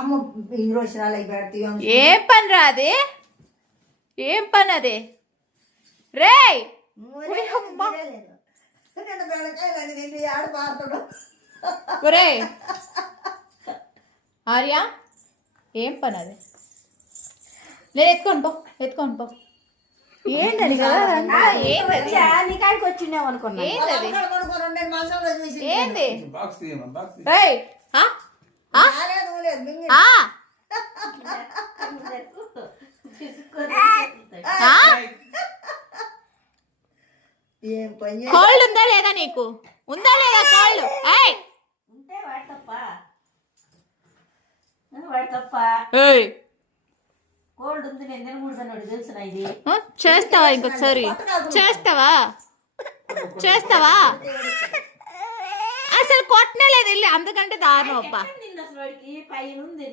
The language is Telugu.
అమ్మ ఈ రోజు రాలే పెడతాయి ఏం పని రా అది? ఏం పని అది? రేయ్ ఆడ పారుతాడు. ఒరేయ్ ఆర్య, ఏం పని అది? నేను ఎత్తుకొని పో. ఏంటది కదా? ఏంటది? నీకాడికి వచ్చిండేమో అనుకున్నా. ఏంటది? మంచంలో చూసి ఏంది? బాక్స్ తీయమ్మా, బాక్స్ తీయ్. రేయ్ ఏం పని కోల్డ్ ఉందా లేదా నీకు? ఉందా లేదా కోల్డ్? ఉంటే వాడు తప్ప ఏయ్ కోల్డ్ ఉంది. నేను తినకూడదని తెలుసు ఇది. చేస్తావా? ఇంకొకసారి చేస్తావా? అసలు కొట్టనే లేదు వెళ్ళి, అందుకంటే దారుణం అబ్బా. అసలు వాడికి పైన ఉంది.